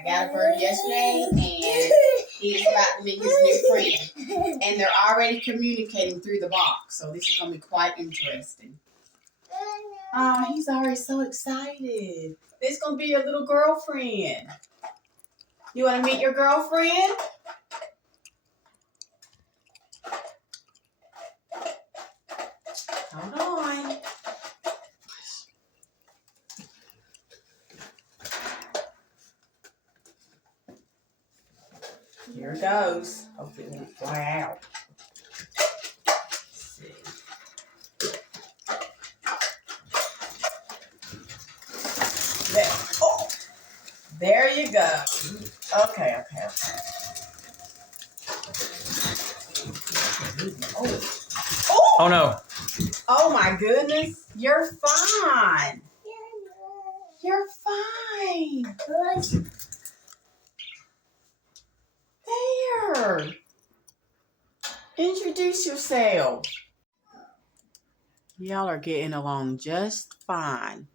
I got a bird yesterday, and he's about to meet his new friend. And they're already communicating through the box, so this is going to be quite interesting. Oh, he's already so excited. This is going to be your little girlfriend. You want to meet your girlfriend? Hold on. Here it goes. Hopefully it won't fly out. Let's see. There. Oh, there you go. Okay. Oh no. Oh my goodness. You're fine. You're fine. There. Introduce yourself. Y'all are getting along just fine.